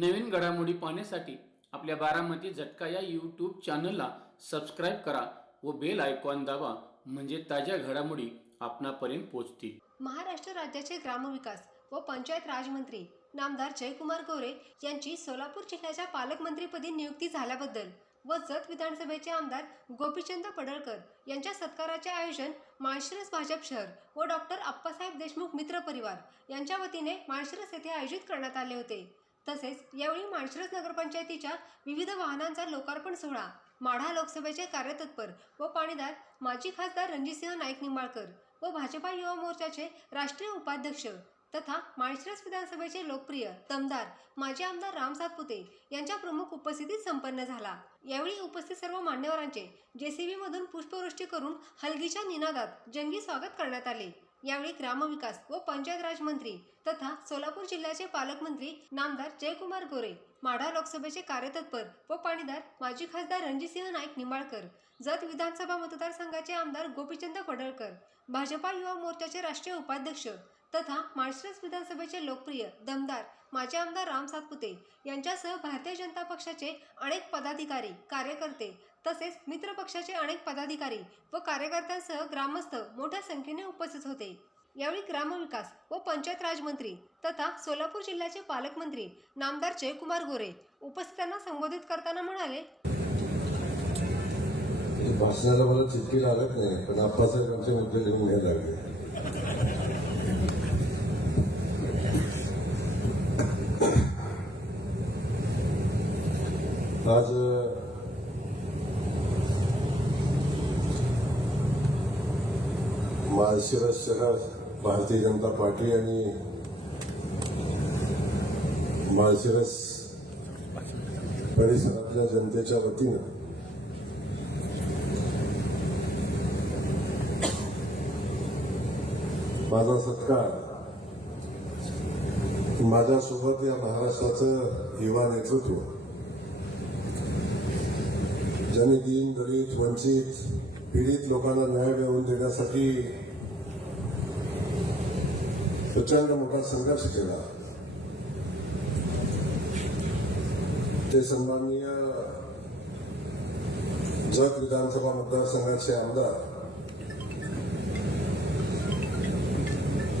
नवीन घडामोडी पाहण्यासाठी आपल्या बारामती झटका या यूट्यूब चॅनलला सबस्क्राईब करा व बेल आयकॉन दाबा, म्हणजे ताज्या घडामोडी आपणापर्यंत पोहोचतील. महाराष्ट्र राज्याचे ग्रामविकास व पंचायत राज मंत्री नामदार जयकुमार गोरे यांची सोलापूर जिल्ह्याच्या पालकमंत्रीपदी नियुक्ती झाल्याबद्दल व जत विधानसभेचे आमदार गोपीचंद पडळकर यांच्या सत्काराचे आयोजन माळशिरस भाजप शहर व डॉक्टर आप्पासाहेब देशमुख मित्र परिवार यांच्या वतीने माळशिरस येथे आयोजित करण्यात आले होते. तसेच यावेळी माळशिरस नगरपंचायतीच्या विविध वाहनांचा लोकार्पण सोहळा माढा लोकसभेचे कार्यतत्पर व पाणीदार माजी खासदार रणजितसिंह नाईक निंबाळकर व भाजपा युवा मोर्चाचे राष्ट्रीय उपाध्यक्ष तथा माळशिरस विधानसभेचे लोकप्रिय दमदार माजी आमदार राम सातपुते यांच्या प्रमुख उपस्थितीत संपन्न झाला. यावेळी उपस्थित सर्व मान्यवरांचे जेसीबी मधून पुष्पवृष्टी करून हलगीच्या निनादात जंगी स्वागत करण्यात आले. यावेळी ग्रामविकास व पंचायत राज मंत्री तथा सोलापूर जिल्ह्याचे पालकमंत्री नामदार जयकुमार गोरे, माढा लोकसभेचे कार्यतत्पर व पाणीदार माजी खासदार रणजितसिंह नाईक निंबाळकर, जत विधानसभा मतदारसंघाचे आमदार गोपीचंद पडळकर, भाजपा युवा मोर्चाचे राष्ट्रीय उपाध्यक्ष तथा माळशिरस विधानसभेचे लोकप्रिय दमदार माजी आमदार राम सातपुते यांच्यासह भारतीय जनता पक्षाचे अनेक पदाधिकारी कार्यकर्ते तसेच मित्र पक्षाचे अनेक पदाधिकारी व कार्यकर्त्यांसह ग्रामस्थ मोठ्या संख्येने उपस्थित होते. यावेळी ग्रामविकास व पंचायत राज मंत्री तथा सोलापूर जिल्ह्याचे पालकमंत्री नामदार जयकुमार गोरे उपस्थितांना संबोधित करताना म्हणाले, भाषणाला मला चिटकी लागत नाही, पण आप्पासाहेब आमचे मुद्दे लिहून घ्यायला लागले. आज माळशिरस शहर भारतीय जनता पार्टी आणि माळशिरस परिसरातल्या जनतेच्या वतीनं माझा सत्कार माझ्यासोबत या महाराष्ट्राचं युवा नेतृत्व ज्यांनी दीन दलित वंचित पीडित लोकांना न्याय मिळवून देण्यासाठी प्रचंड मोठा संघर्ष केला, ते सन्माननीय जत विधानसभा मतदारसंघाचे आमदार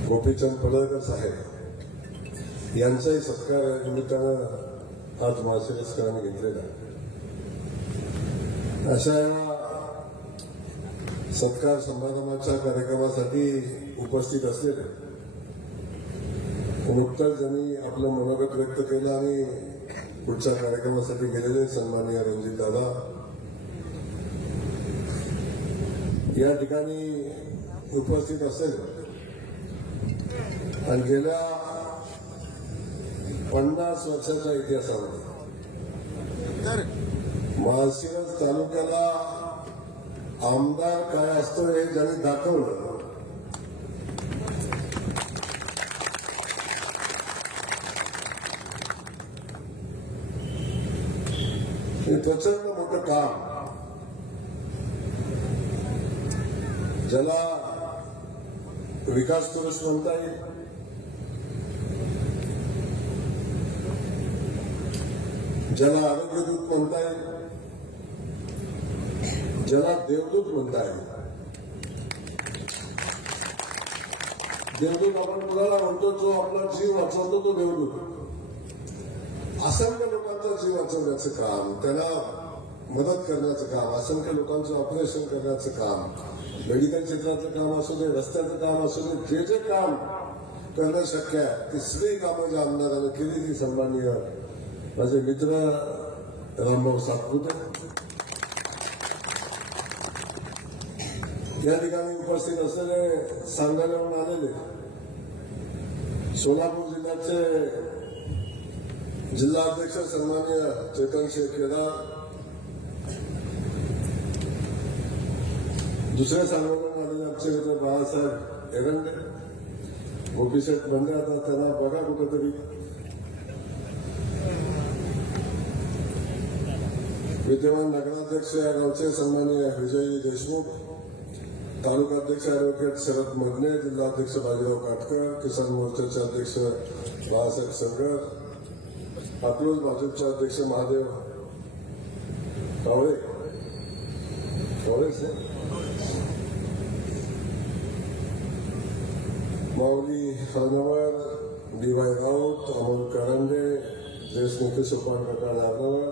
गोपीचंद पडळकर साहेब यांचाही सत्कार या निमित्तानं आज माळशिरसकरांनी घेतलेला आहे. अशा सत्कार समारंभाच्या कार्यक्रमासाठी उपस्थित असलेले नुकतंच ज्यांनी आपलं मनोगत व्यक्त केलं आणि पुढच्या कार्यक्रमासाठी गेलेले सन्माननीय रणजित दादा या ठिकाणी उपस्थित असेल आणि गेल्या 50 वर्षाच्या इतिहासामध्ये माळशिरस तालुक्याला आमदार काय असतो हे ज्यांनी दाखवलं हे प्रचंड मोठं काम, ज्याला विकास पुरुष म्हणता येईल, ज्याला आरोग्यदूत म्हणता येईल, ज्याला देवदूत म्हणता येईल. देवदूत आपण मुलाला म्हणतो, जो आपला जीव वाचवतो तो देवदूत. असंख्य लोकांचा जीव वाचवण्याचं काम, त्यांना मदत करण्याचं काम, असंख्य लोकांचं ऑपरेशन करण्याचं काम, मेडिकल क्षेत्राचं काम असू दे, रस्त्याचं काम असू दे, जे जे काम करणं शक्य आहे ती सगळी कामं ज्या आमदारानं केली ती सन्माननीय माझे मित्र रामभाऊ सातपुते या ठिकाणी उपस्थित असलेले सांगण्याहून आलेले सोलापूर जिल्ह्याचे जिल्हाध्यक्ष सन्माननीय चेतनसिंह केदार, दुसरे सांगण्याहून आलेले आमचे मित्र बाळासाहेब एरंडे, गोपीशेठ बंडे, आता त्यांना बघा कुठेतरी, विद्यमान नगराध्यक्ष या गावचे सन्माननीय विजय देशमुख, तालुकाध्यक्ष ॲडव्होकेट शरद मगने, जिल्हाध्यक्ष बाजीराव काटकर, किसान मोर्चाचे अध्यक्ष बाळासाहेब संगर, अकलूज भाजपचे अध्यक्ष महादेव कावळे माऊली हरनवर, डी.वाय. राऊत, अमोल करंडे, ज्येष्ठ नेते सोपान काका नारनवर,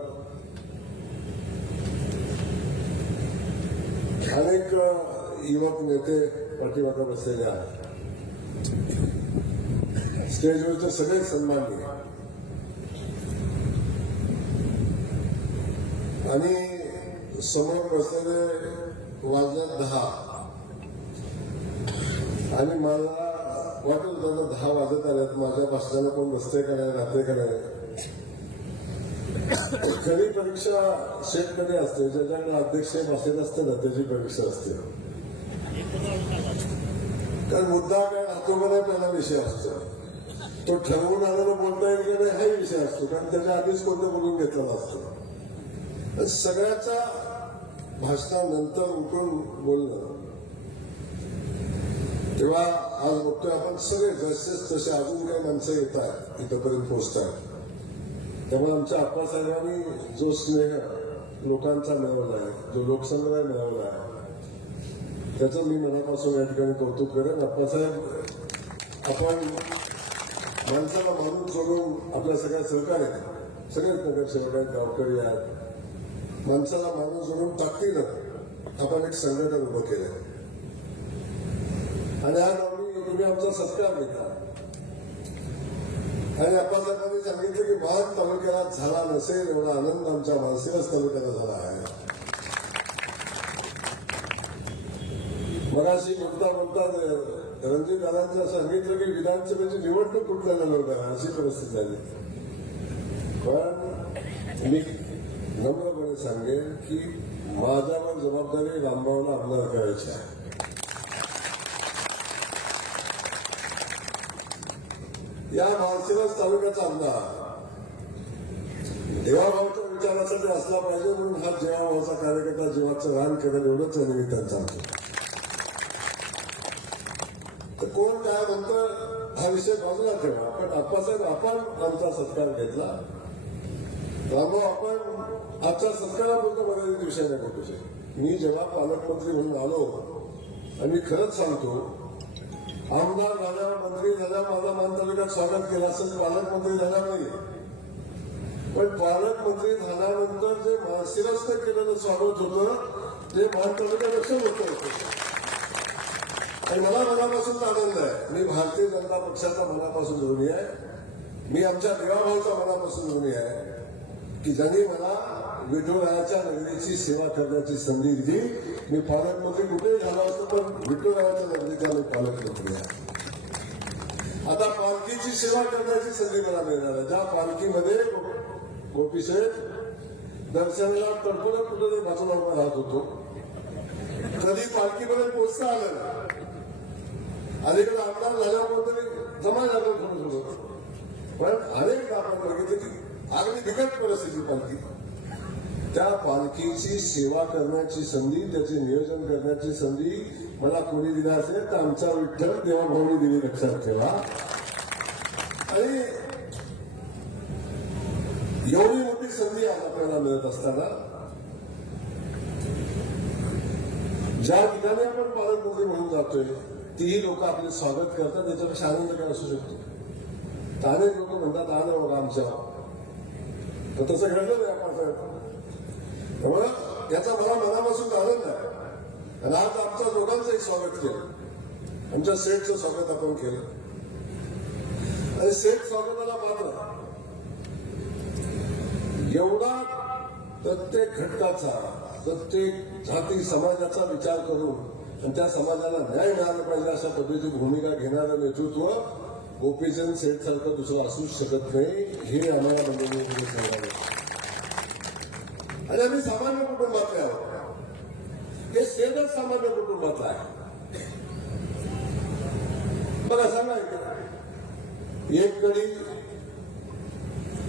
अनेक युवक नेते पाठीमागे बसलेले आहेत. स्टेजवरचे सगळे सन्माननीय आणि समोर बसलेले वाजल्यात 10 आणि मला वाटत होतं 10 वाजत आल्यात, माझ्या बसल्याला कोण बसते का नाही, राहते का नाही. खरी परीक्षा शेतकरी असते, ज्याच्याकडे अध्यक्ष बसलेले असते ना त्याची परीक्षा असते. कारण मुद्दा काय राहतो का नाही पहिला विषय असतो. तो ठरवून आलेला बोलता येईल की नाही हाही विषय असतो, कारण त्याच्या आधीच कोणतं बोलून घेतलेला असतो. सगळ्याच्या भाषणानंतर उठून बोलणं, तेव्हा आज बघतोय आपण सगळे जसेच तसे अजून काही माणसं येत आहेत, इथंपर्यंत पोहोचत आहेत. त्यामुळे आमच्या आप्पासाहेबांनी जो स्नेह लोकांचा मिळवला आहे, जो लोकसंग्रह मिळवला आहे, त्याचं मी मनापासून या ठिकाणी कौतुक करेन. आप्पासाहेब, आपण माणसाला माणूस सोडून आपल्या सगळ्या सहकार्य, सगळेच नगरसेवक आहेत, गावकरी आहेत, माणसाला माणूस सोडून ताकदीनं आपण एक संघटन उभं केलं आणि आज तुम्ही आमचा सत्कार घेता. आणि आप्पासाहेबांनी सांगितलं की महाड तालुक्याला झाला नसेल एवढा आनंद आमच्या माळशिरस तालुक्याला झाला आहे. मगाशी बोलता बोलता रणजित दादांचं सांगितलं की विधानसभेची निवडणूक कुठल्या नव्हत्या, अशी परिस्थिती झाली. पण मी नम्रपणे सांगेन की माझ्यावर जबाबदारी रामभाऊला आमदार करायची आहे. या माळशिरस तालुक्याचा आमदार देवाभाऊच्या विचारासाठी असला पाहिजे, म्हणून हा देवाभाऊचा कार्यकर्ता जीवाचं रान करेल एवढंच निमित्तानं सांगतो. तर कोण काय म्हणतं हा विषय बाजूला ठेवा, पण आप्पासाहेब आपण आमचा सत्कार घेतला. रामभाऊ, आपण आजच्या सत्कारापुरतं मर्यादित विषय नाही करू. मी जेव्हा पालकमंत्री म्हणून आलो आणि मी खरंच सांगतो, आमदार झाल्यावर, मंत्री झाल्यावर माझा मान तालुक्यात स्वागत केलं असेल, पालकमंत्री झाला नाही. पण पालकमंत्री झाल्यानंतर जे माळशिरसनं केलेलं स्वागत होतं ते मान तालुक्यापेक्षा मोठं होतं. आणि मला मनापासून आनंद आहे. मी भारतीय जनता पक्षाचा मनापासून ऋणी आहे. मी आमच्या देवाभाऊचा मनापासून ऋणी आहे की ज्यांनी मला विठुरायाच्या नगरीची सेवा करण्याची संधी दिली. मी पालकमंत्री कुठेही झालो असतो, पण विठुरायाच्या नगरीचा मी पालकमंत्री आहे. आता पालखीची सेवा करण्याची संधी मला मिळणार आहे. ज्या पालखीमध्ये गोपीसाहेब दर्शनाला तडफडत कुठेतरी बाजूला उभा राहत होतो, कधी पालखीमध्ये पोचता आलं नाही. अलीकडे आमदार झाल्यावर कोणतरी जमा झालं थोडं थोडं, पण अनेकदा आपण बघितलं की अगदी बिकट परिस्थिती पालखी. त्या पालखीची सेवा करण्याची संधी, त्याचे नियोजन करण्याची संधी मला कोणी दिली असेल तर आमचा विठ्ठल देवाभाऊनी दिली, लक्षात ठेवा. आणि एवढी मोठी संधी आज आपल्याला मिळत असताना ज्या ठिकाणी आपण पालकमंत्री म्हणून जातोय तीही लोक आपले स्वागत करतात, त्याच्यापेक्षा आनंद काय असू शकतो. अनेक लोक म्हणतात आलं बघा आमच्या, तर तसं घडलं नाही आपण. त्यामुळे याचा मला मनापासून आनंद आहे. आणि आज आमच्या दोघांचंही स्वागत केलं, आमच्या सेठचं स्वागत आपण केलं. आणि सेठ स्वागताला मात्र एवढा प्रत्येक घटकाचा, प्रत्येक जाती समाजाचा विचार करून आणि त्या समाजाला न्याय मिळाला पाहिजे अशा पद्धतीची भूमिका घेणारं नेतृत्व गोपीचंद सेठ सारखं दुसरं असूच शकत नाही, हे आम्हाला मंडळी सांगावे. आणि आम्ही सामान्य कुटुंबातले आहोत. हे सेठच सामान्य कुटुंबातलं आहे. बघा सांगा, एक कडी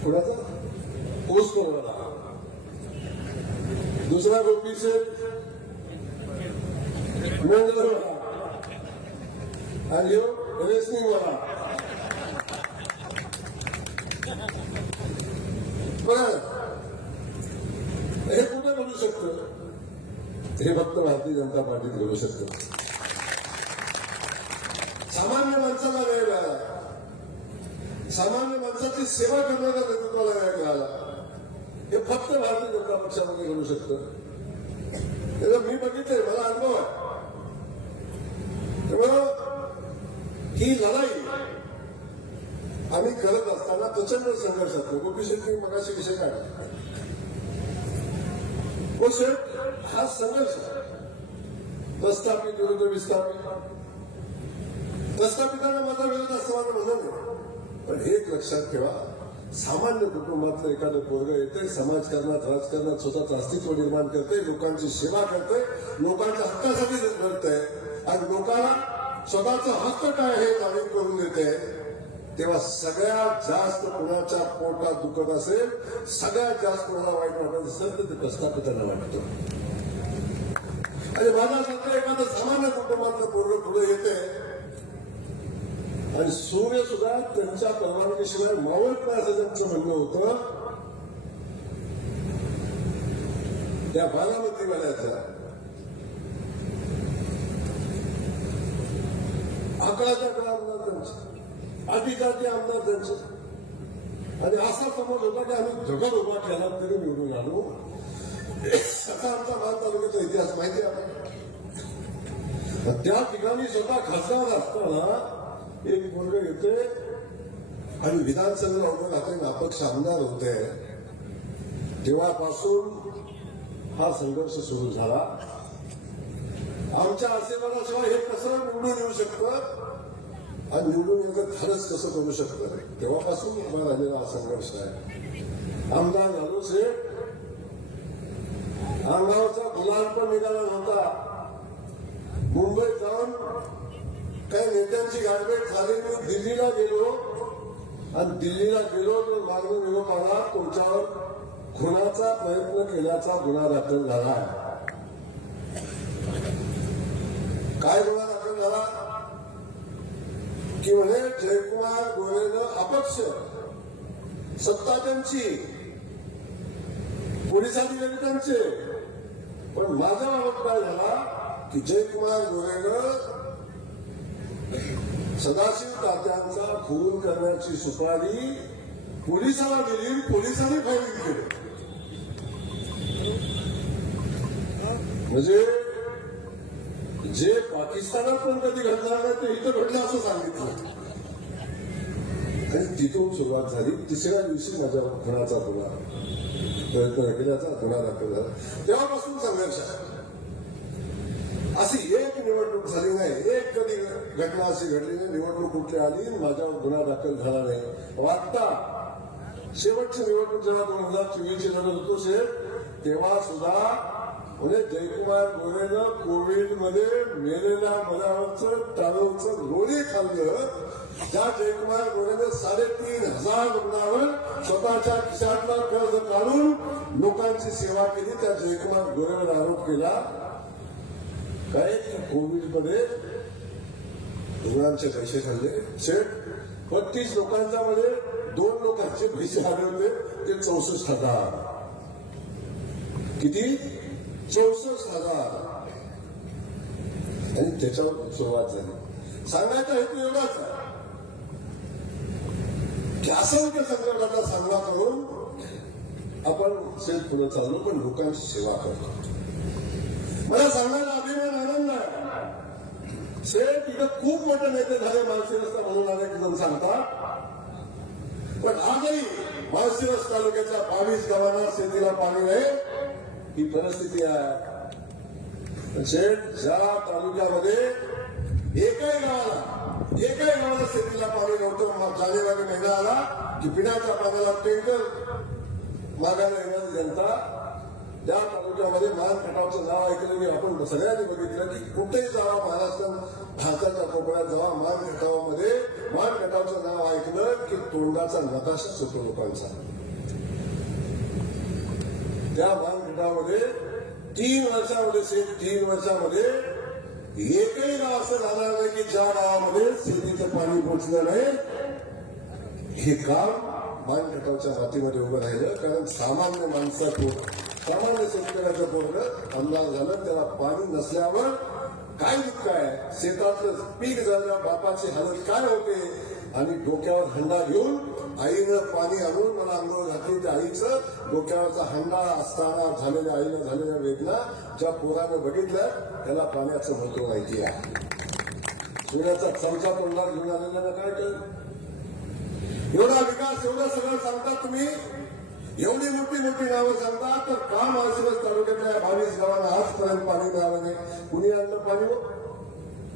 कुणाचा ऊस तोडणारा, दुसरा गोपीसेठ मेंढरवाला आणि रेसनिंगवाला. बरं, हे कुठे घडू शकतं? हे फक्त भारतीय जनता पार्टीत घडू शकतं. सामान्य माणसाला वेळ मिळाला, सामान्य माणसाची सेवा करणाऱ्या नेतृत्वाला वेळ मिळाला, हे फक्त भारतीय जनता पक्षामध्ये घडू शकतं. मी बघितलंय, मला अनुभव आहे. त्यामुळं ही लढाई आम्ही करत असताना प्रचंड संघर्ष असतो. गोपी शेट्टी मगाशी विषय काढला. हा संघर्ष प्रस्थापित विरुद्ध विस्थापित, प्रस्थापितांना माझा विरोध असं माझं म्हणणं नाही. पण हे एक लक्षात ठेवा, सामान्य कुटुंबातलं एखादं पोरग येते, समाजकारणात राजकारणात स्वतःचं अस्तित्व निर्माण करते, लोकांची सेवा करते, लोकांच्या हक्कासाठी लढतंय आणि लोकांना स्वतःचा हक्क काय हे जाणीव करून देते, तेव्हा सगळ्यात जास्त कुणाच्या पोटात दुखत असेल, सगळ्यात जास्त कुणाला वाईट वाटत असेल तर ते प्रस्थापितांना वाटतं. आणि माझ्यासारखं एखादं सामान्य कुटुंबातलं पोरग पुढे येते आणि सूर्य सुद्धा त्यांच्या परवानगीशिवाय मावळत नाही असं त्यांचं म्हणणं होतं. त्या बारामतीवाल्याचा आकडाच्या आमदार त्यांचे, अटीकाचे आमदार त्यांचे, आणि असा समज होता की आम्ही जगत उभा केला तरी निवडून आलो. असा आमचा मान तालुक्याचा इतिहास माहिती आहे आपण. त्या ठिकाणी स्वतः खासदार असताना एक मुलगा येते आणि विधानसभेला उभे राहते, अपक्ष आमदार होते. तेव्हापासून हा संघर्ष सुरू झाला. आमच्या आशीर्वादाशिवाय हे कसं निवडून येऊ शकतं आणि निवडून येतं खरंच कसं करू शकतं, तेव्हापासून उभा राहिलेला हा संघर्ष आहे. आमदार झालो शेठ, अंगावरचा गुलाल पण निघाला नव्हता. मुंबईत जाऊन काही नेत्यांची गाठभेट झाली, मी दिल्लीला गेलो आणि दिल्लीला गेलो तर मागणी निरोप आला, तुमच्यावर खुनाचा प्रयत्न केल्याचा गुन्हा दाखल झाला. काय गुन्हा दाखल झाला की म्हणे जयकुमार गोरेनं अपक्ष, सत्ता त्यांची, पोलीस अधिकारी त्यांचे, पण माझा बाबत काय झाला की जयकुमार गोरेनं सदाशिव तात्यांचा खून करण्याची सुपारी पोलिसाला दिली, पोलिसांनी फायरिंग केली. म्हणजे जे पाकिस्तानात पण कधी घडणार नाही ते इथं घडलं असं सांगितलं. आणि तिथून सुरुवात झाली. तिसऱ्या दिवशी माझ्या खुनाचा गुन्हा, प्रयत्न केल्याचा गुन्हा दाखल झाला. तेव्हापासून संघर्ष आहे. अशी एक निवडणूक झाली नाही, एक कधी घटना अशी घडली नाही, निवडणूक कुठली आली माझ्यावर गुन्हा दाखल झाला नाही. आता शेवटची निवडणूक जेव्हा 2024ची लढत होतो शेठ, तेव्हा सुद्धा म्हणजे जयकुमार गोरेनं कोविडमध्ये मेलेल्या मनावरचं टाळूचं गोळी खाल्लं. त्या जयकुमार गोरेनं 3,500 रुग्णावर स्वतःच्या खिशातला कर्ज काढून लोकांची सेवा केली. त्या जयकुमार गोरेवर आरोप केला काय कोविडमध्ये रुग्णांचे पैसे खाल्ले. शेठ 32 लोकांच्या मध्ये 2 लोकांचे पैसे आढळले, ते 64,000. किती? 64,000. आणि त्याच्यावर सुरुवात झाली. सांगायचा हेतू एवढाच आहे की असंख्य संकटाचा सामना करून आपण शेत पुढे चाललो, पण लोकांची सेवा करतो. मला सांगायला अभिमान आनंद आहे. शेठ इथं खूप मोठे नेते झाले, माळशिरस म्हणून अनेक जण सांगतात, पण आजही माळशिरस तालुक्याच्या 22 गावांना शेतीला पाणी नाही, ही परिस्थिती आहे. शेठ ज्या तालुक्यामध्ये एकही गावाला शेतीला पाणी नव्हतं, जानेवारी महिना आला की पिण्याच्या पाण्याला टँकर मागायला येणारी जनता, त्या तालुक्यामध्ये मान खटावचं नाव ऐकलं की आपण सगळ्यांनी बघितलं की कुठेही जावा महाराष्ट्रात, भारताच्या कोकणात जावा, मान खटावामध्ये मान खटावचं नाव ऐकलं की तोंडाचा नकाशाच होतो लोकांचा. त्या मान खटावामध्ये 3 वर्षामध्ये एकही गाव असं झालं नाही की ज्या गावामध्ये शेतीचं पाणी पोचलं नाही. हे काम मानखटावच्या मातीमध्ये उभं राहिलं, कारण सामान्य माणसाचं सामान्य शेतकऱ्याचं पोरगं आमदार झालं. त्याला पाणी नसल्यावर काय दुःख आहे, शेतातलं पीक झालं, बापाची हालत काय होते, आणि डोक्यावर हंडा घेऊन आईनं पाणी आणून मला अंगावर घातली. त्या आईचं डोक्यावरचा हंडा असताना झालेल्या आईनं झालेल्या वेदना ज्या पोरानं बघितल्या त्याला पाण्याचं महत्व माहिती आहे. सोन्याचा चमचा तोंडात घेऊन आलेल्यानं काय कळलं? एवढा विकास, एवढं सगळं सांगतात तुम्ही, एवढी मोठी मोठी नावं सांगतात, तर का माळशिरस तालुक्यातल्या 22 गावांना आजपर्यंत पाणी मिळालं नाही? कुणी आणलं पाणी?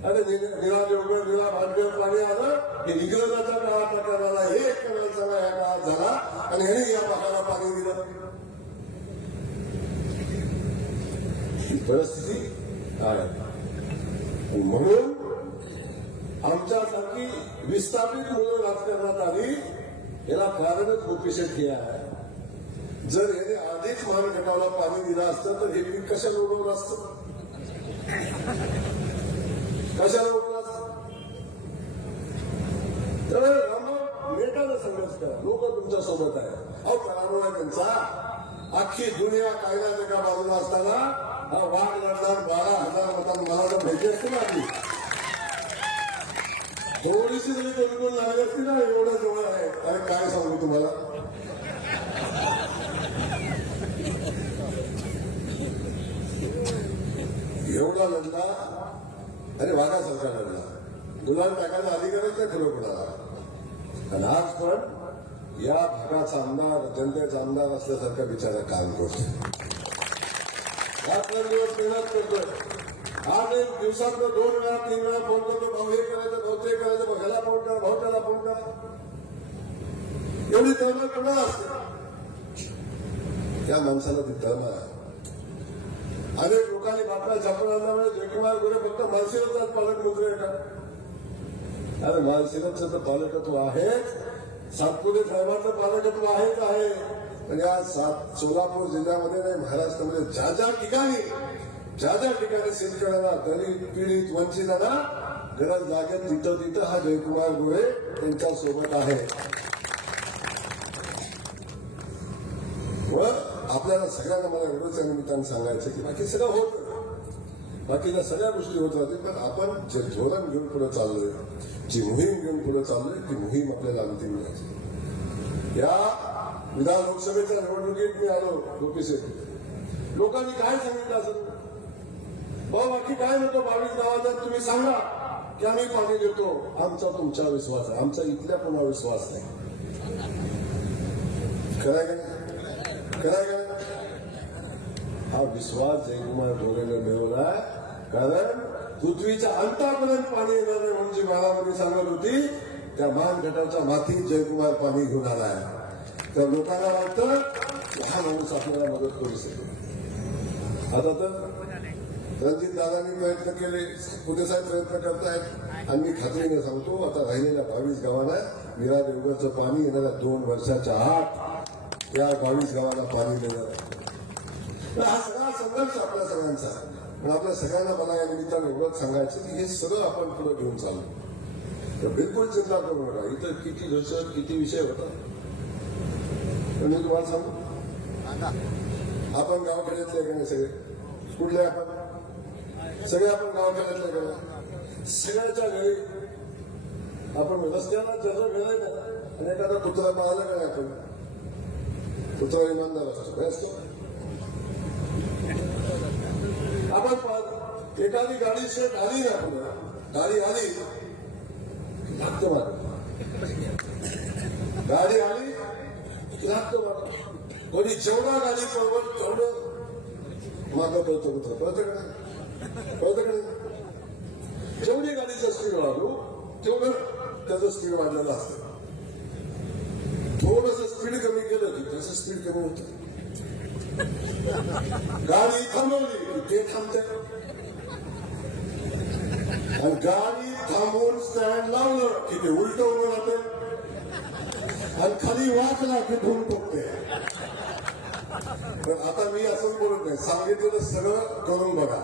अरे निळा देवगड, निळा भांडवेल पाणी आलं हे इंग्रजाच्या काळात प्रकाराला, हे एक करायचा या काळात झाला, आणि ह्याने या भागाला पाणी दिलं. ही परिस्थिती आहे. म्हणून आमच्यासारखी विस्थापित मुलं राजकारणात आली, याला कारणच गोपी शेठ हे आहे. जर याने आधीच मानखटावला पाणी दिलं असतं तर हे पीक कशाला उगवलं असतं? कशाला उगवलं असतं? तर नेटानं संघर्ष करा, लोक तुमच्या सोबत आहे. अहो करानो आहे त्यांचा, अख्खी दुनिया कायद्यात एका बाजूला असताना हा वाढ लढणार 12,000 मतांना मला तर माहिती असते ना. आधी थोडीशी जरी कोण लागली असती ना, एवढं जवळ आहे. अरे काय सांगू तुम्हाला, एवढा लढला. अरे वाघासारखा लढला, गुलाम टाकायचा अधिकारच नाही ठरव कोणाला. आणि आज पण या भागाचा आमदार, जनतेचा आमदार असल्यासारखा बिचारा काम करतो. रात्रंदिवस मेहनत करतोय. आज एक दिवसात 2 वेळा 3 वेळा फोन करतो, भाऊ हे करायचं, भाऊ ते करायचं, भाऊ ह्याला फोन करा, भाऊ त्याला फोन करा. एवढी तळमळ कोणाला असते? त्या माणसाला ती तळमळ आहे. अनेक लोकांनी बातम्या छापून आणल्यामुळे जयकुमार गोरे फक्त माळशिरसचाच पालकमंत्री आहे का? अरे माळशिरसचं तर पालकत्व आहेच, सातपुते साहेबांचं पालकत्व आहेच आहे. पण या सोलापूर जिल्ह्यामध्ये नाही, महाराष्ट्रामध्ये ज्या ज्या ठिकाणी शेतकऱ्यांना, दलित, पीडित, वंचितांना गरज लागेल तिथं तिथं हा जयकुमार गोरे त्यांच्या सोबत आहे. व आपल्याला सगळ्यांना मला एवढंच निमित्तानं सांगायचं की बाकी सगळं होत, बाकीच्या सगळ्या गोष्टी होत राहतील, पण आपण जे धोरण घेऊन पुढे चाललोय, जी मोहीम घेऊन पुढे चाललोय, ती मोहीम आपल्याला अंतिम मिळायची. या विधान लोकसभेच्या निवडणुकीत मी आलो गोपी शेठ, लोकांनी काय सांगितलं असं, भाऊ बाकी काय नको, 22 गावात तुम्ही सांगा की आम्ही पाणी देतो, आमचा तुमचा विश्वास आहे, आमचा इथल्या पुन्हा विश्वास नाही. खरं का नाही? हा विश्वास जयकुमार गोरेने मिळवला, कारण पृथ्वीच्या अंतापर्यंत पाणी येणार नाही म्हणून जी बाळामध्ये सांगत होती, त्या मानखटावच्या मातीत जयकुमार पाणी घेऊन आलाय. तर लोकांना वाटतं हा माणूस आपल्याला मदत करू शकेल. आता तर रणजित दादांनी प्रयत्न केले, पुढे साहेब प्रयत्न करतायत, आणि मी खात्रीने सांगतो आता राहिलेल्या 22 गावांना मीरा देवगडचं पाणी येणाऱ्या 2 वर्षाच्या आत या 22 गावांना पाणी देणार आहे. हा सगळा संघर्ष आपल्या सगळ्यांचा, पण आपल्या सगळ्यांना मला या निमित्तानं एवढंच सांगायचं की हे सगळं आपण पुढे घेऊन चाललो, तर बिलकुल चिंता करू नका. इथं किती दहशत, किती विषय होता, पण मी तुम्हाला सांगू, आपण गावखेड्यातले का नाही, सगळे कुठले आपण सगळे आपण गावखेड्यातले का नाही, सगळ्याच्या घरी आपण रस्त्याला जसं घरी नाही, आणि एखादा कुत्रा पाहिला का नाही, आपण कुत्रा इमानदार असतो, आपण पाहतो एखादी गाडी शेट आली ना, आपल्याला गाडी आली लागतो मार, गाडी आली लागतो मार, कोणी जेवढा गाडी पळवत तेवढं मागं पळतो कुत्रा, पळतं का नाही, जेवढी गाडीचं स्पीड वाढू तेवढं त्याचं स्पीड वाढलेलं असतं. थोडंसं स्पीड कमी केलं की त्याचं स्पीड कमी होतं. गाडी थांबवली की ते थांबते, आणि गाडी थांबवून स्टँड लावलं की ते उलट उभं राहते, आणि खाली वाकला की धूम टोकते. पण आता मी असंच बोलत नाही, सांगितलेलं सगळं करून बघा.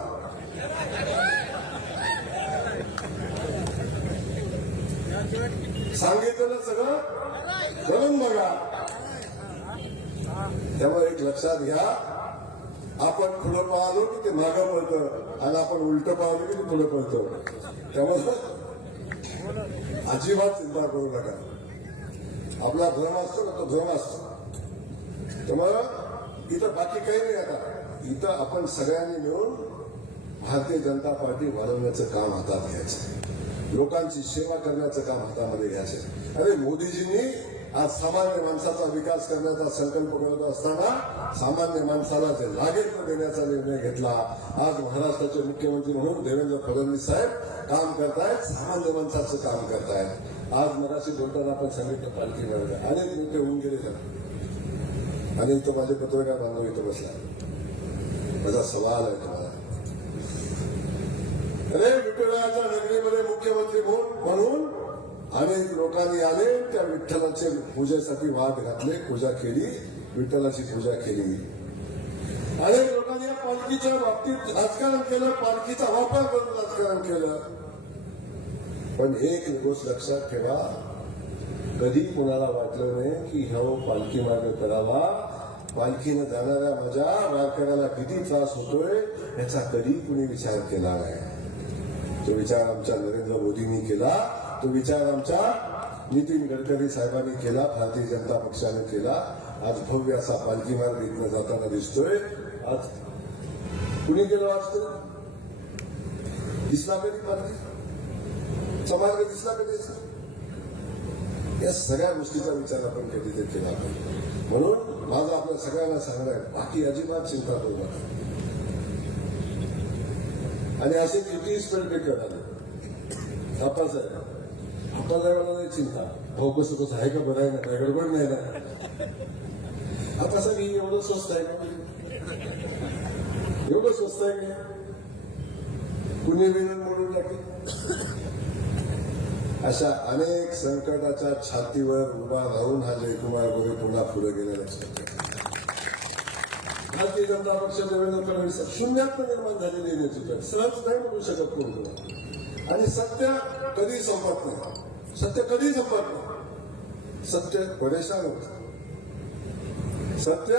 सांगितलेलं सगळं करून बघा. त्यामुळे एक लक्षात घ्या, आपण पुढे पाहलो की ते मागं पडतं आणि आपण उलट पाहलो की ते पुढे पडतं. त्यामुळे अजिबात चिंता करू नका. आपला भ्रम असतो ना, तो भ्रम असतो. त्यामुळे इथं बाकी काही नाही. आता इथं आपण सगळ्यांनी मिळून भारतीय जनता पार्टी वाढवण्याचं काम हातात घ्यायचं, लोकांची सेवा करण्याचं काम हातामध्ये घ्यायचं. अरे मोदीजींनी आज सामान्य माणसाचा विकास करण्याचा संकल्प करत असताना सामान्य माणसाला जे लागेल तो देण्याचा निर्णय घेतला. आज महाराष्ट्राचे मुख्यमंत्री म्हणून देवेंद्र फडणवीस साहेब काम करतायत, सामान्य माणसाचं काम करतायत. आज मगाशी बोलताना आपण सांगितलं पालखीमध्ये अनेक नेते होऊन गेले तर, आणि इथं माझे पत्रकार बांधव इथं बसला. माझा सवाल आहे तुम्हाला, अरे विठ्ठलाच्या नगरीमध्ये मुख्यमंत्री म्हणून अनेक लोकांनी आले, त्या विठ्ठलाच्या पूजेसाठी वाट घातले, पूजा केली, विठ्ठलाची पूजा केली. अनेक लोकांनी या पालखीच्या बाबतीत राजकारण केलं, पालखीचा वापर करून राजकारण केलं. पण एक गोष्ट लक्षात ठेवा, कधी कुणाला वाटलं नाही की ह्या पालखी मार्ग करावा, पालखीनं जाणाऱ्या माझ्या वारकऱ्याला किती त्रास होतोय याचा कधी कुणी विचार केला नाही. तो विचार आमच्या नरेंद्र मोदींनी केला, तो विचार आमच्या नितीन गडकरी साहेबांनी केला, भारतीय जनता पक्षाने केला. आज भव्य असा पालखी मार्ग इथनं जाताना दिसतोय. आज कुणी गेलो आज दिसला कधी पालखी मार्ग दिसला कधी? या सगळ्या गोष्टीचा विचार आपण कधीतरी केला पाहिजे. म्हणून माझं आपल्या सगळ्यांना सांगणं आहे, बाकी अजिबात चिंता करू नका. आणि असे किती स्पेल्टेकर आले आप्पासाहेबांना नाही चिंता, भाऊ कसं आहे का, बरं आहे ना, काय गडबड नाही ना. आता सगळी एवढं स्वस्त आहे का, एवढं स्वस्त आहे का, कुणी विनंती म्हणून टाकेल. अशा अनेक संकटाच्या छातीवर उभा राहून हा जयकुमार गोरे पुन्हा पुढे गेलेला असतो. भारतीय जनता पक्ष देवेंद्र फडणवीस शून्यात निर्माण झालेली नेतृत्व सहज नाही म्हणू शकत कोण तुला. आणि सत्य कधी संपत नाही, सत्य कधी संपत नाही. सत्य परेशान होत, सत्य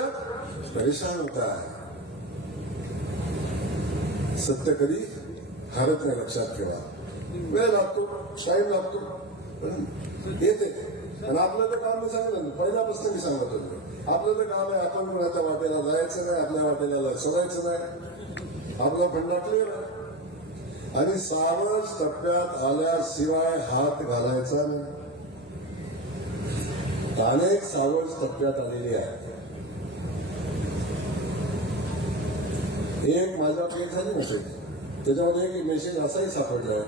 परेशान होत आहे. सत्य कधी हरत नाही, लक्षात ठेवा. वेळ लागतो, टाइम लागतो, पण येते. आणि आपलं तर काम मी सांगितलं ना, पहिल्यापासून मी सांगत होतो, आपलं तर काम आहे, आपण कोणाच्या वाटेला जायचं नाही, आपल्या वाटेला सोडायचं नाही, आपला फंडा क्लिअर आहे. आणि सावज टप्प्यात आल्याशिवाय हात घालायचा नाही. अनेक सावज टप्प्यात आलेली आहे. एक माझा पेज झाली मेसेज, त्याच्यामध्ये एक मेसेज असाही सापडलाय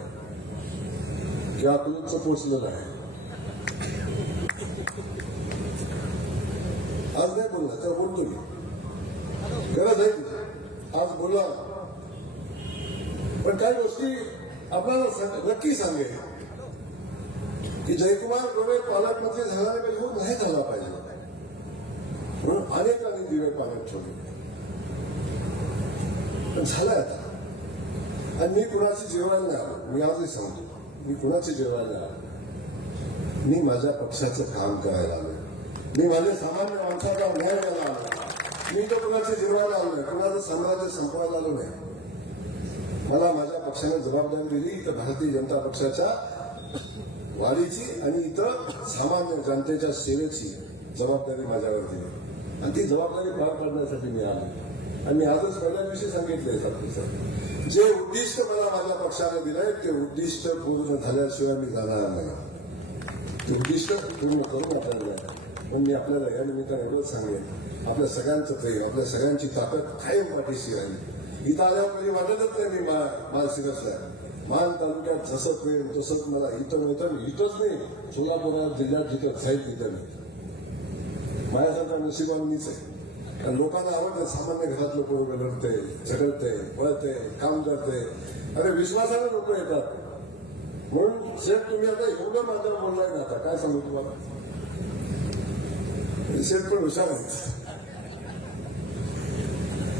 की अकलूजचं पोचलेलं आहे. आज नाही बोलला तर बोलतो मी, गरज आहे ती, आज बोला. पण काही गोष्टी आपल्याला नक्की सांगेल की जयकुमार गोरे पालकमंत्री झाला पाहिजे, नाही झाला पाहिजे म्हणून अनेकांनी दिवे पाण्यात ठेवले, पण झालंय आता. आणि मी कुणाची जेवायला नाही आलो, मी आजही सांगतो, मी कुणाची जेवायला आलो, मी माझ्या पक्षाचं काम करायला आलो, मी माझ्या सामान्य माणसाचा न्याय करायला आलो. मी तर कुणाचे जेवायला आलो नाही, कुणाचं साम्राज्य संपवायला आलो नाही. मला माझ्या पक्षाने जबाबदारी दिली तर भारतीय जनता पक्षाच्या वाढीची आणि इथं सामान्य जनतेच्या सेवेची जबाबदारी माझ्यावर दिली, आणि ती जबाबदारी पार पाडण्यासाठी मी आलो. आणि मी आजच पहिल्या दिवशी सांगितलंय साहेब, जे उद्दिष्ट मला माझ्या पक्षाने दिलंय ते उद्दिष्ट पूर्ण झाल्याशिवाय मी जाणार नाही. ते उद्दिष्ट पूर्ण करून आपल्याला. पण मी आपल्याला या निमित्ताने एवढंच सांगेन, आपल्या सगळ्यांचं प्रेम, आपल्या सगळ्यांची ताकद कायम पाठीशी राहील. इथं आल्यावर कधी वाटतच नाही मी माळशिरसला. मान तालुक्यात जसं प्रेम तसंच मला इथं मिळतं. इथंच नाही, सोलापूर जिल्ह्यात जिथं जाईल तिथं मी माझ्यासारखा नशिबान मीच आहे. आणि लोकांना आवडतं, सामान्य घरातलं पोरं लढते, झगडते, पळते, काम करते. अरे विश्वासाने लोक येतात. म्हणून शेठ तुम्ही आता एवढं माझ्यावर बोललाय ना, आता काय सांगू तुम्हाला. शेठ पण हुशार आहेत,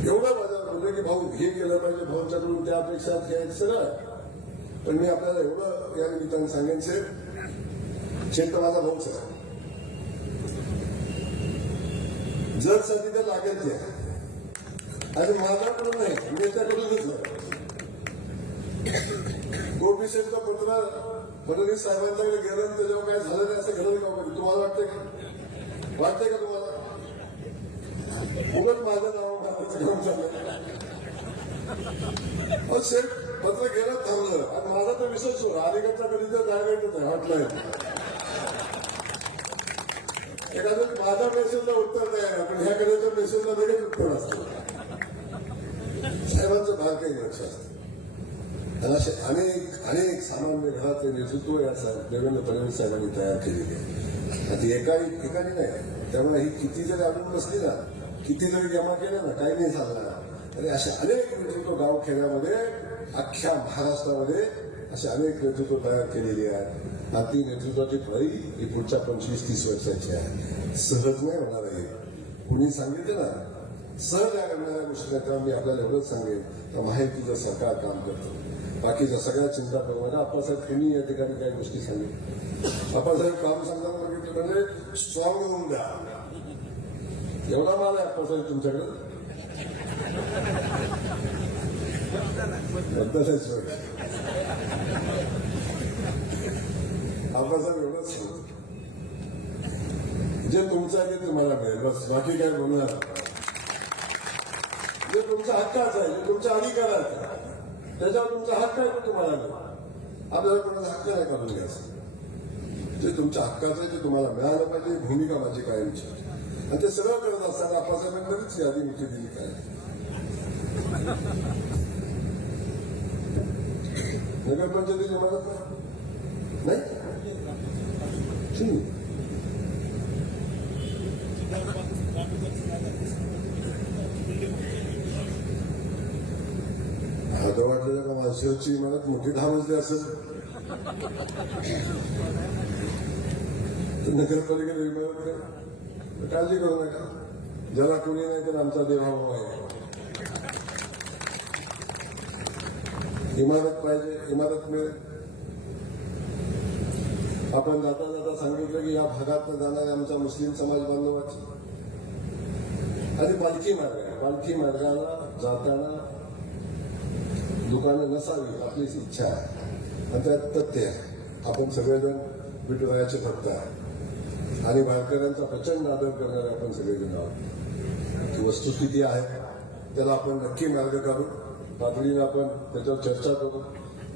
एवढं माझ्यावर बोलले की भाऊ हे केलं पाहिजे, भाऊच्याकडून त्या अपेक्षा घ्यायचं सगळं. पण मी आपल्याला एवढं या निमित्ताने सांगेन, शेठ तर माझा भाऊच आहे. जजसाठी ते लागेल ते आणि माझ्याकडून नाही नेत्याकडूनच गोपीशेठचं पत्र फडणवीस साहेबांच्याकडे गेलं आणि त्याच्यावर काय झालं नाही असं घडलं का कधी? तुम्हाला वाटतंय का? वाटतंय का तुम्हाला? उगाच माझं नाव घालायचं काम चाललं. शेठ पत्र गेलं थांबलं आणि माझा तर विषय सोड अलीकडच्या कधी तर जागायचं नाही हॉटलाईन एखाद्या माझ्या मेसेजला उत्तर द्यायला पण ह्या कडेच्या मेसेजला लगेच उत्तर असतं. साहेबांचं भाग काही लक्ष असतं आणि असे अनेक सामान्य घरातले नेतृत्व या देवेंद्र फडणवीस साहेबांनी तयार केलेली आहे. ती एकाने नाही त्यामुळे ही किती जरी अडून बसली ना किती जरी जमा केलं ना काही नाही झालं आणि असे अनेक नेतृत्व गावखेड्यामध्ये अख्ख्या महाराष्ट्रामध्ये असे अनेक नेतृत्व तयार केलेली आहेत. आणि ती नेतृत्वाची फळी ही पुढच्या 25-30 वर्षाची आहे. सहज नाही होणार आहे. कुणी सांगितलं ना सहज या करणाऱ्या गोष्टी तेव्हा मी आपल्याला एवढंच सांगेन तर माहितीचं सरकार काम करतं. बाकीच्या सगळ्या चिंता करू नका. आप्पासाहेब तुम्ही या ठिकाणी काही गोष्टी सांगितल्या. आप्पासाहेब काम समजावून बघितलं म्हणजे स्ट्रॉंग होऊन द्या. एवढा माल आहे आप्पासाहेब तुमच्याकडे आप्पासाहेब एवढंच सांगतो जे तुमचं आहे ते तुम्हाला मिळेल बस बाकी काय बोलणार. जे तुमचा हक्काच आहे जे तुमच्या अधिकारात आहे त्याच्यावर तुमचा हक्क आहे तो तुम्हाला मिळेल. आपल्याला कोणाचा हक्क नाही काढून घ्यायचं. जे तुमच्या हक्काचं आहे ते तुम्हाला मिळालं पाहिजे भूमिका माझी कायमची आणि ते सगळं करत असताना आप्पासाहेबांनीच यादी मोठी दिली काय नगरपंचायतीची मदत नाही आता वाटलं का माणसाची इमारत मोठी 10 मजली असेल तर नगरपालिकेला इमारत काळजी करू नका. ज्याला कोणी नाही तर आमचा देवाभाव आहे. इमारत पाहिजे इमारत मिळेल. आपण जाता जाता सांगितलं की या भागात जाणाऱ्या आमच्या मुस्लिम समाज बांधवाची आणि पालखी मार्ग आहे. पालखी मार्गाला जाताना दुकानं नसावी आपली इच्छा आहे आणि त्यात तथ्य आहे. आपण सगळेजण विठुरायाचे भक्त आहे आणि वारकऱ्यांचा प्रचंड आदर करणारे आपण सगळेजण आहोत. ती वस्तुस्थिती आहे त्याला आपण नक्की मार्ग काढू. तातडीनं आपण त्याच्यावर चर्चा करू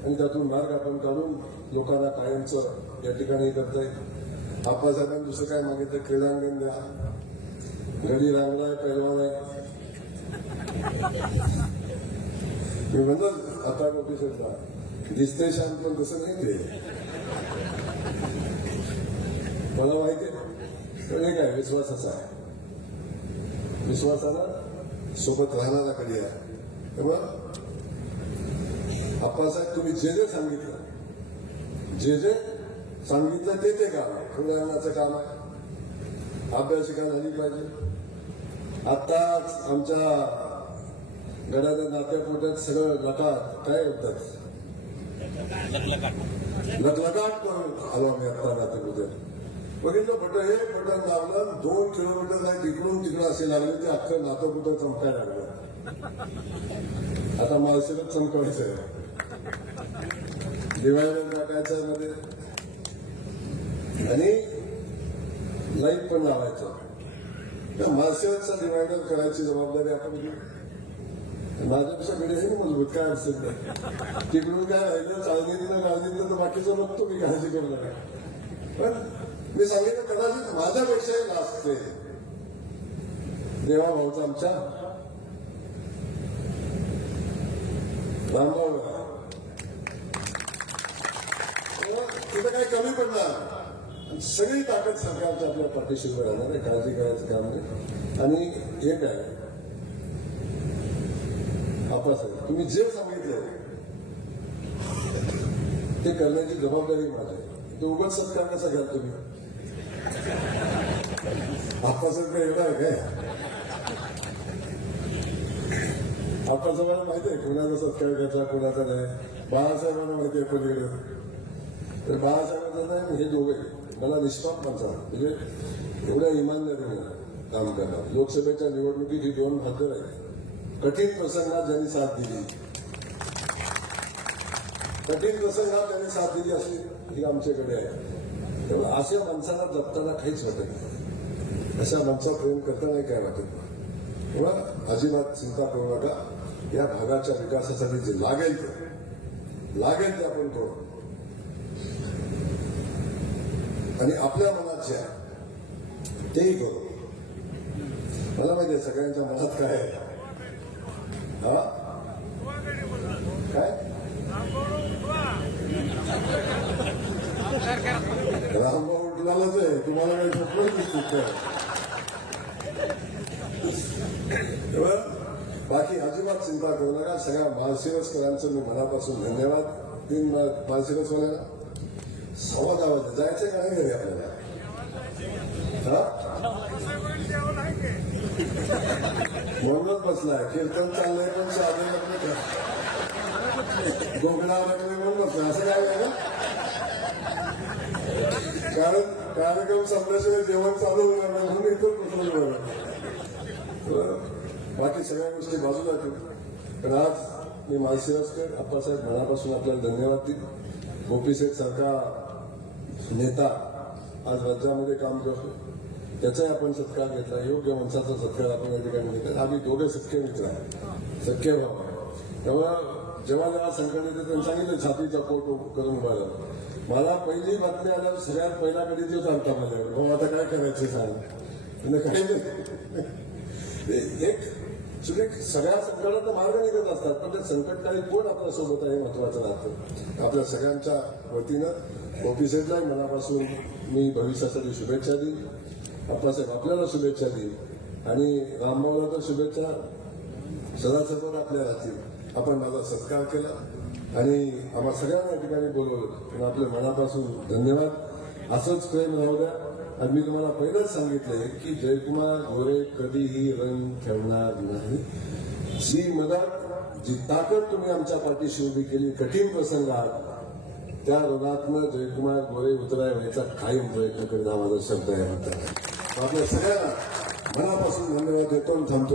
आणि त्यातून मार्ग आपण काढून लोकांना कायमचं या ठिकाणी करता येईल. आप्पासाहेबांनी दुसरं काय मागितलं क्रीडांगण द्या. घडी रांगला आहे पैलवान आहे मी म्हणतो आता मोठी सुद्धा दिसते शांत पण तसं नाही ते मला माहिती आहे. पण हे काय विश्वासाचा आहे. विश्वासाला सोबत राहणारा कधी आहे. तेव्हा आप्पासाहेब तुम्ही जे जे सांगितलं ते काम आहे. क्रीडांगणाचं काम आहे. अभ्यासिका झाली पाहिजे. आत्ताच आमच्या गडाच्या नात्यापोट्यात सगळं लकाट काय होतात लकलकाट करून आलो आम्ही आत्ता नात्यापोट्यात बघितलं बटन हे बटन लावलं 2 किलोमीटर नाही तिकडून तिकडं असे लागले ते अख्खं नात्यापोट्यात चमकायला लागलं. आता माळशिरत चमकायचं आहे. डिवायडर टाकायचं मध्ये आणि लाईट पण लावायचं. त्या माळशिरतचा डिवायडर करायची जबाबदारी आपण घेऊ. माझ्यापेक्षा कडे आहे मजबूत काय अडचण नाही. तिकडून काय राहिलं चालणीनं तर बाकीचं बघतो मी काळजी करू नका. पण मी सांगितलं कदाचित माझ्यापेक्षाही लाजते देवाभाऊचा आमच्या रामभाऊ तिथं काही कमी पडणार. सगळी ताकद सरकारच्या आपल्या पाठीशी राहणार आहे. काळजी करायचं काम नाही. आणि एक आहे आप्पासाहेब तुम्ही जे सांगितलं ते करण्याची जबाबदारी माझी आहे. तो उगाच सत्कार कसा घ्याल तुम्ही? आप्पासाहेब काय एवढा आहे काय? आप्पासाहेबांना माहिती आहे कोणाचा सत्कार घ्यायचा कोणाचा नाही. बाळासाहेबांना माहिती आहे पलीकडे. तर बाळासाहेबांचा नाही हे दोघे मला निष्पाप माणसा म्हणजे एवढ्या इमानदारीने काम करणार. लोकसभेच्या निवडणुकीत ही 2 भाकर आहेत. कठीण प्रसंगात ज्यांनी साथ दिली, कठीण प्रसंगात त्यांनी साथ दिली अशी ही आमच्याकडे आहे. त्यामुळे अशा माणसाला जपताना काहीच वाटत नाही, अशा माणसावर प्रेम करतानाही काय वाटत नाही. तेव्हा अजिबात चिंता करू नका. या भागाच्या विकासासाठी जे लागेल ते आपण करू. आणि आपल्या मनात जे आहे तेही करू. मला माहिती आहे सगळ्यांच्या मनात काय आहे. हा काय रामभाऊ उठलाच आहे. तुम्हाला काही स्वप्नच दिसत. तेव्हा बाकी अजिबात चिंता करू नका. सगळ्या माळशिरसकरांचं मी मनापासून धन्यवाद. 3 माळशिरसवाल्यांना 10:15 वाजता जायचं का नाही घरी आपल्याला. म्हणूनच बसलाय. कीर्तन चाललंय पण गोगडा म्हणून बसलाय. असं काय आहे ना. कारण कार्यक्रम संपल्याशिवाय जेवण चालू होणार नाही म्हणून इथं बसलो. बाकी सगळ्या गोष्टी बाजूला ठेवू. पण आज मी माळशिरसकर आप्पासाहेब मनापासून आपल्याला धन्यवाद देतो. गोपीशेठ सारखा नेता आज राज्यामध्ये काम करतो, त्याचाही आपण सत्कार घेतला. योग्य माणसाचा सत्कार आपण या ठिकाणी घेतला. आम्ही दोघे सख्खे मित्र आहे, सख्खे भाव. तेव्हा जेव्हा संकट येते त्यांनी सांगितलं छातीचा पोट करून उभा राहा. मला पहिली बातमी आल्यावर सगळ्यात पहिला कधी तो चालता माझ्यावर. हो आता काय करायचं सांग. काही नाही. एक सगळ्या संकटाचा मार्ग निघत असतात, पण त्या संकटकाळी कोण आपल्या सोबत आहे महत्वाचं राहतं. आपल्या सगळ्यांच्या वतीनं गोपीशेठलाही मनापासून मी भविष्यासाठी शुभेच्छा देईन. आप्पासाहेब आपल्याला शुभेच्छा देईन आणि रामभाऊला तर शुभेच्छा सदासर्व आपल्या राहतील. आपण माझा सत्कार केला आणि आम्हाला सगळ्यांना या ठिकाणी बोलवलं. पण आपल्या मनापासून धन्यवाद. असंच प्रेम राहू द्या. आणि मी तुम्हाला पहिलंच सांगितलंय की जयकुमार गोरे कधीही रंग ठेवणार नाही. जी मदत, जी ताकद तुम्ही आमच्या पाठीशी उभी केली कठीण प्रसंगात, त्या ऋणातनं जयकुमार गोरे उतराय व्हायचा कायम प्रयत्न करीत हा माझा शब्द आहे. आपल्या सगळ्यांना मनापासून धन्यवाद देतो आणि थांबतो.